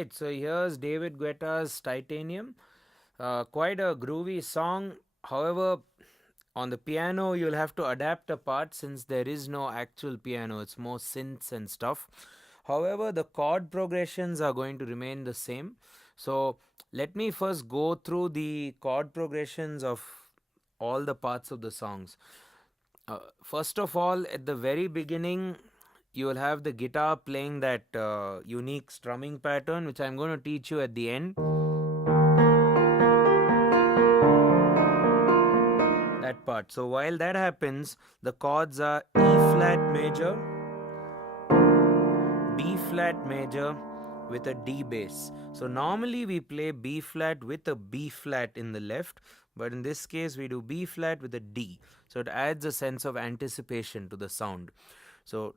Right, so here's David Guetta's Titanium. Quite a groovy song. However, on the piano, you'll have to adapt a part since there is no actual piano, it's more synths and stuff. However, the chord progressions are going to remain the same. So, let me first go through the chord progressions of all the parts of the songs. First of all, at the very beginning, you will have the guitar playing that unique strumming pattern, which I'm going to teach you at the end. That part. So while that happens, the chords are E flat major, B flat major with a D bass. So normally we play B flat with a B flat in the left, but in this case we do B flat with a D. So it adds a sense of anticipation to the sound. So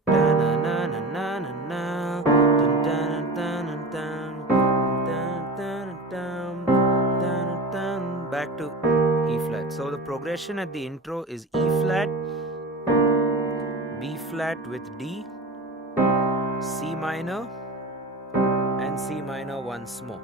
back to E flat. So the progression at the intro is E flat, B flat with D, C minor, and C minor once more.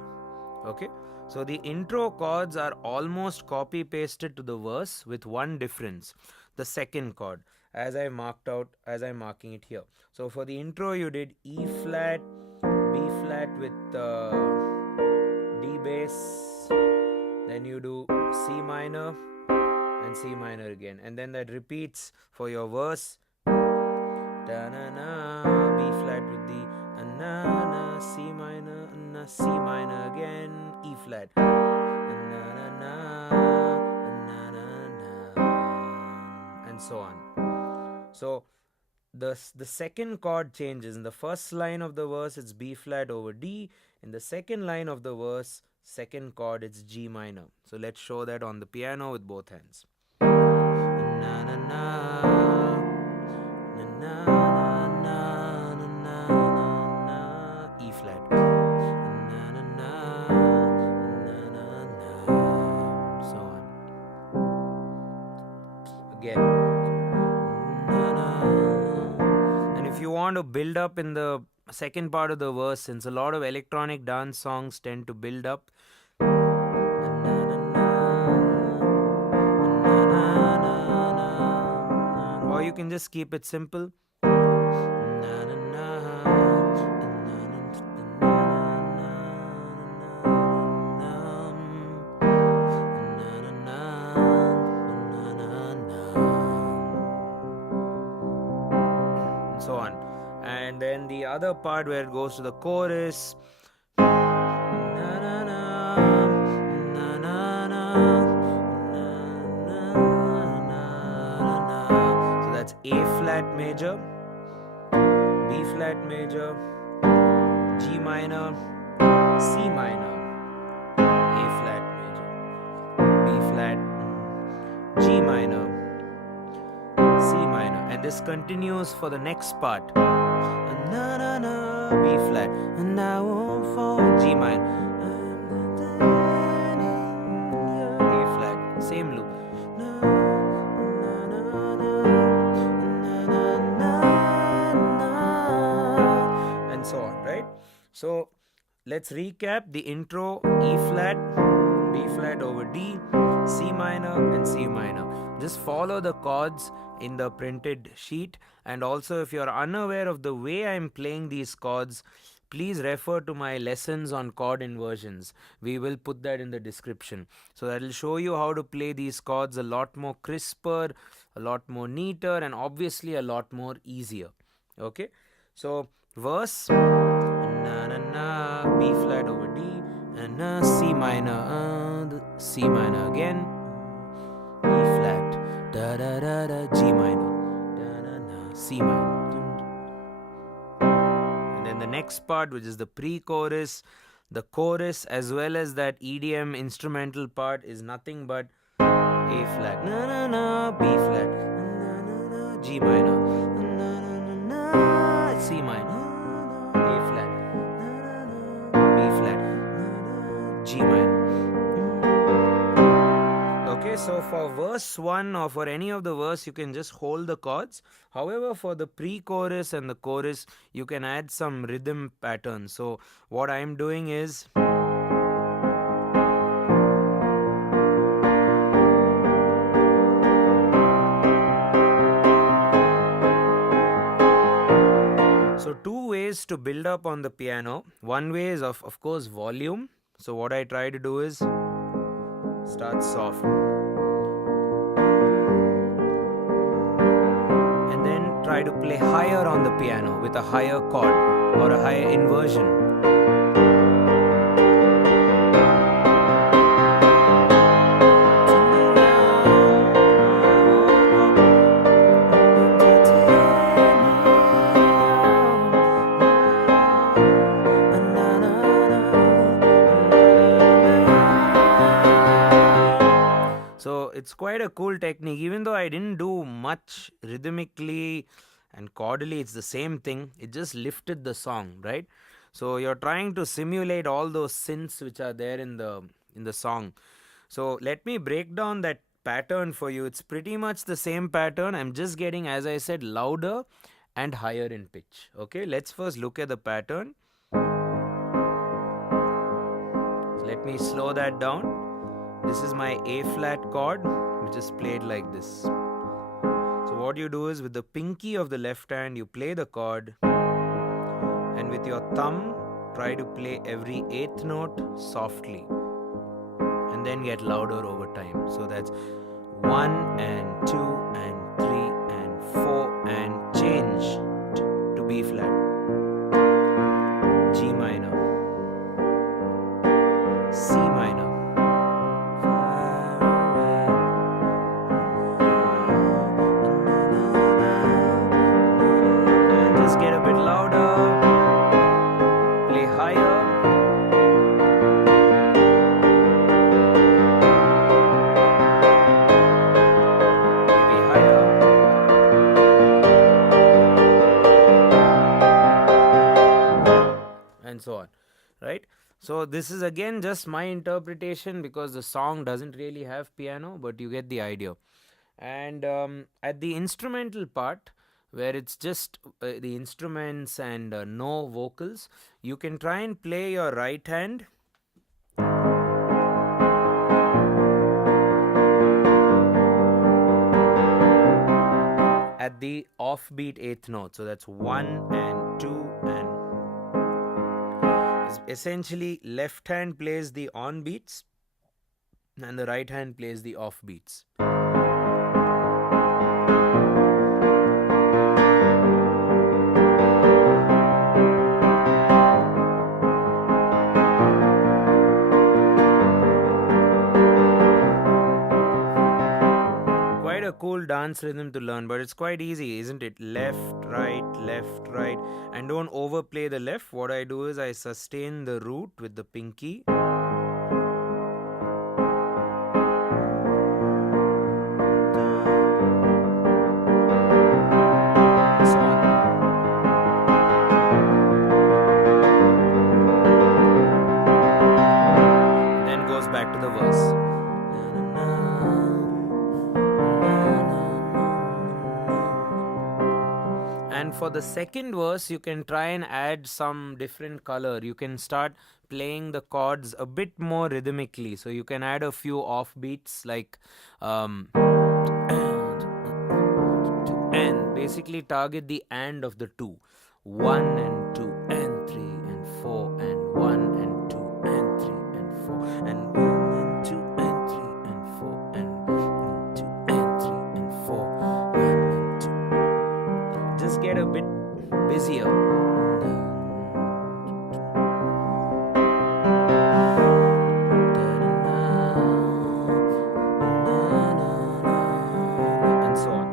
Okay, so the intro chords are almost copy pasted to the verse with one difference, the second chord, as I'm marking it here. So for the intro you did E flat, B flat with D bass, then you do C minor and C minor again, and then that repeats for your verse. Da-na-na, B flat with D, na-na, C minor, na, C minor again, E flat, na-na-na, na-na-na, and so on. So the second chord changes. In the first line of the verse, it's B flat over D. In the second line of the verse, second chord, it's G minor. So let's show that on the piano with both hands. Na-na-na, E flat, so on. Again, and if you want to build up in the second part of the verse, since a lot of electronic dance songs tend to build up, or you can just keep it simple. So on. And then the other part where it goes to the chorus. So that's A flat major, B flat major, G minor, C minor, A flat major, B flat, G minor, C minor, and this continues for the next part. Na na na, B flat, and I won't fall, G minor, A flat, same loop, and so on, right? So let's recap the intro: E flat, B flat over D, C minor, and C minor. Just follow the chords in the printed sheet, and also if you're unaware of the way I'm playing these chords, please refer to my lessons on chord inversions. We will put that in the description. So that will show you how to play these chords a lot more crisper, a lot more neater, and obviously a lot more easier. Okay, so verse, na na na, B flat over D, and C minor, C minor again, E flat, da da da da, G minor, da da da, C minor. And then the next part, which is the pre-chorus, the chorus as well as that EDM instrumental part, is nothing but A flat, na na na, B flat, na na na, G minor, na na na, C minor, A flat, na na na, B flat, na na, G minor. Okay, so for verse 1 or for any of the verse, you can just hold the chords. However, for the pre-chorus and the chorus, you can add some rhythm patterns. So what I'm doing is, so two ways to build up on the piano. One way is of course volume. So what I try to do is start soft and then try to play higher on the piano with a higher chord or a higher inversion. So it's quite a cool technique. Even though I didn't do much rhythmically and chordally, it's the same thing. It just lifted the song, right? So you're trying to simulate all those synths which are there in the song. So let me break down that pattern for you. It's pretty much the same pattern. I'm just getting, as I said, louder and higher in pitch. Okay, let's first look at the pattern. So let me slow that down. This is my A flat chord, which is played like this. So what you do is, with the pinky of the left hand, you play the chord, and with your thumb, try to play every eighth note softly, and then get louder over time. So that's 1 and 2 and 3 and 4 and change to B flat, G minor, C minor, get a bit louder, play higher, maybe higher, and so on, right? So this is again just my interpretation, because the song doesn't really have piano, but you get the idea. And at the instrumental part, where it's just the instruments and no vocals, you can try and play your right hand at the offbeat eighth note. So that's 1 and 2 and essentially left hand plays the on beats and the right hand plays the off beats. A cool dance rhythm to learn, but it's quite easy, isn't it? Left, right, and don't overplay the left. What I do is I sustain the root with the pinky, then goes back to the verse. And for the second verse, you can try and add some different color. You can start playing the chords a bit more rhythmically. So you can add a few offbeats, like and basically target the and of the two. 1 and 2 and 3 and 4 and 1 and 2 and 3 and 4 and 1 and 2 and 3 and 4 and 2 and 3 and 4, 1 and 2. Just get a bit busier. And so on.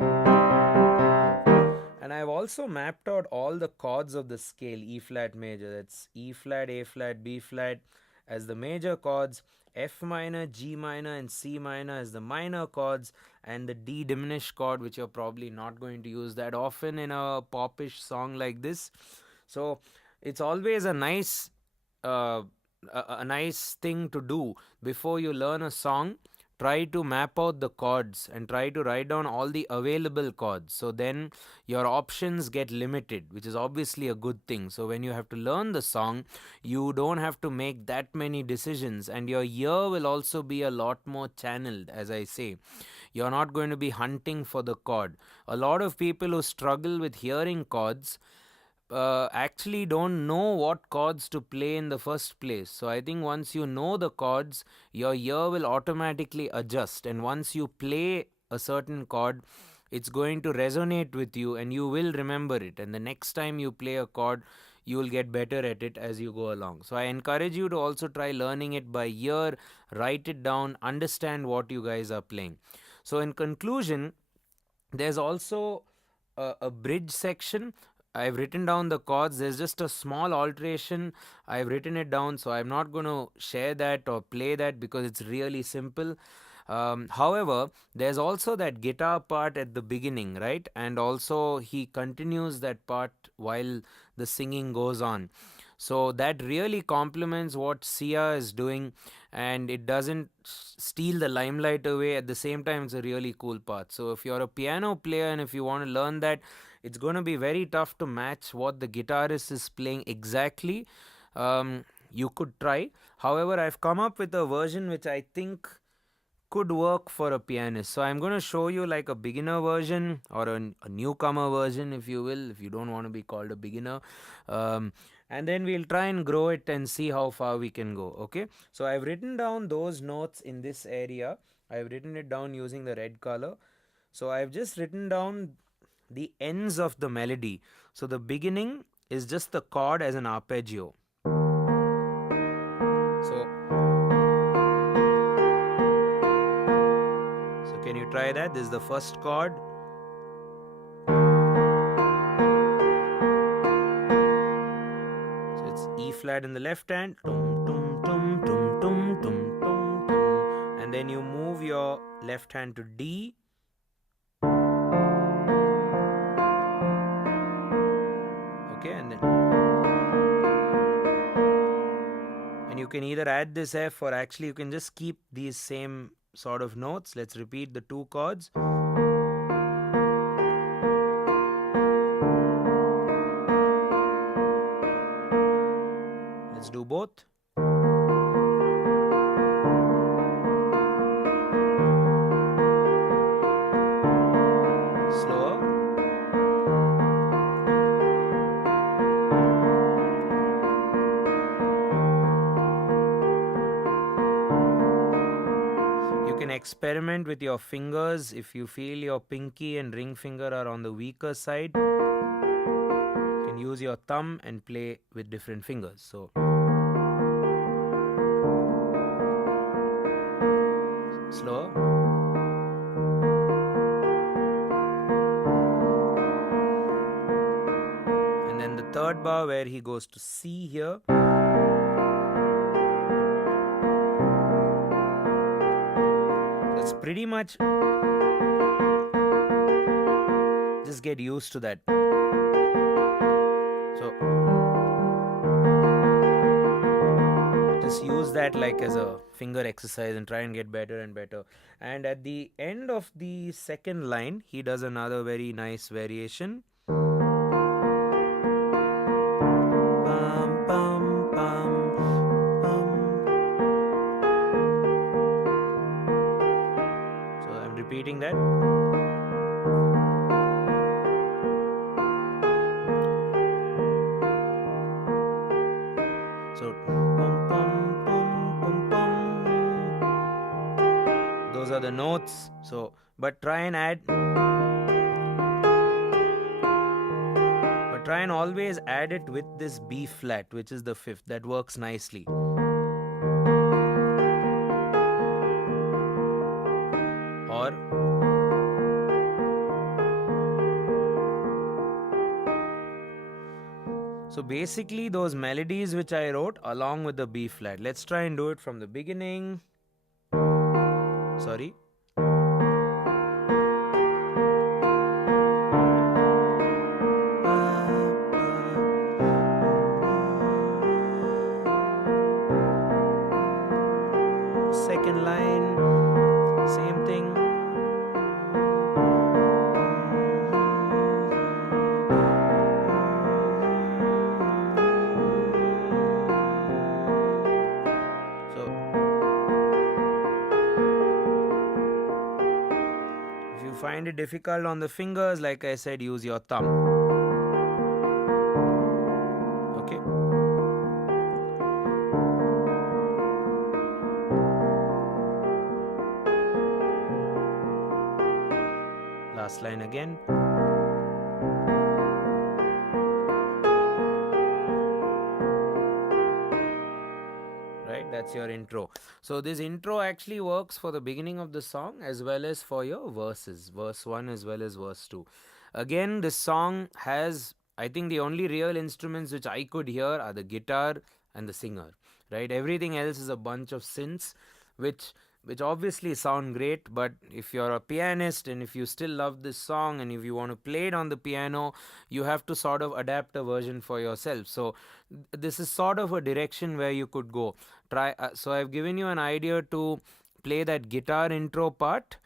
And I've also mapped out all the chords of the scale E flat major. That's E flat, A flat, B flat as the major chords, F minor, G minor and C minor as the minor chords, and the D diminished chord, which you're probably not going to use that often in a popish song like this. So it's always a nice nice thing to do before you learn a song, try to map out the chords and try to write down all the available chords. So then your options get limited, which is obviously a good thing. So when you have to learn the song, you don't have to make that many decisions, and your ear will also be a lot more channeled, as I say. You're not going to be hunting for the chord. A lot of people who struggle with hearing chords actually don't know what chords to play in the first place. So I think once you know the chords, your ear will automatically adjust, and once you play a certain chord, it's going to resonate with you and you will remember it. And the next time you play a chord, you will get better at it as you go along. So I encourage you to also try learning it by ear, write it down, understand what you guys are playing. So, in conclusion, there's also a bridge section. I've written down the chords. There's just a small alteration. I've written it down, so I'm not going to share that or play that because it's really simple. However, there's also that guitar part at the beginning, right? And also, he continues that part while the singing goes on. So that really complements what Sia is doing, and it doesn't steal the limelight away. At the same time, it's a really cool part. So if you're a piano player and if you want to learn that, it's going to be very tough to match what the guitarist is playing exactly. You could try. However, I've come up with a version which I think could work for a pianist. So I'm going to show you like a beginner version or a newcomer version, if you will, if you don't want to be called a beginner. And then we'll try and grow it and see how far we can go. Okay. So I've written down those notes in this area. I've written it down using the red color. So I've just written down the ends of the melody. So the beginning is just the chord as an arpeggio. So can you try that? This is the first chord. So it's E flat in the left hand. And then you move your left hand to D. Okay, and you can either add this F or actually you can just keep these same sort of notes. Let's repeat the two chords. Let's do both. Slower. You can experiment with your fingers. If you feel your pinky and ring finger are on the weaker side, you can use your thumb and play with different fingers. So slower. And then the third bar where he goes to C here. It's pretty much, just get used to that. So just use that like as a finger exercise and try and get better and better. And at the end of the second line, he does another very nice variation. Repeating that. So those are the notes. So but try and always add it with this B flat, which is the fifth. That works nicely. So basically those melodies which I wrote along with the B flat. Let's try and do it from the beginning. Sorry. Second line. find it difficult on the fingers, like I said, use your thumb. Okay. Last line again. Right, that's your intro. So this intro actually works for the beginning of the song as well as for your verses, verse 1 as well as verse 2. Again, this song has, I think, the only real instruments which I could hear are the guitar and the singer, right? Everything else is a bunch of synths which obviously sound great, but if you're a pianist and if you still love this song and if you want to play it on the piano, you have to sort of adapt a version for yourself. So this is sort of a direction where you could go. So I've given you an idea to play that guitar intro part.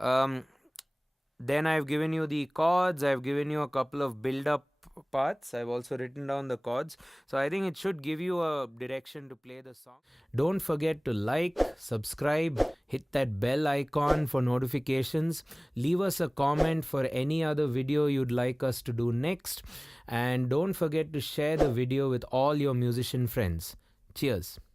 Then I've given you the chords, I've given you a couple of build up parts. I've also written down the chords. So I think it should give you a direction to play the song. Don't forget to like, subscribe, hit that bell icon for notifications. Leave us a comment for any other video you'd like us to do next. And don't forget to share the video with all your musician friends. Cheers.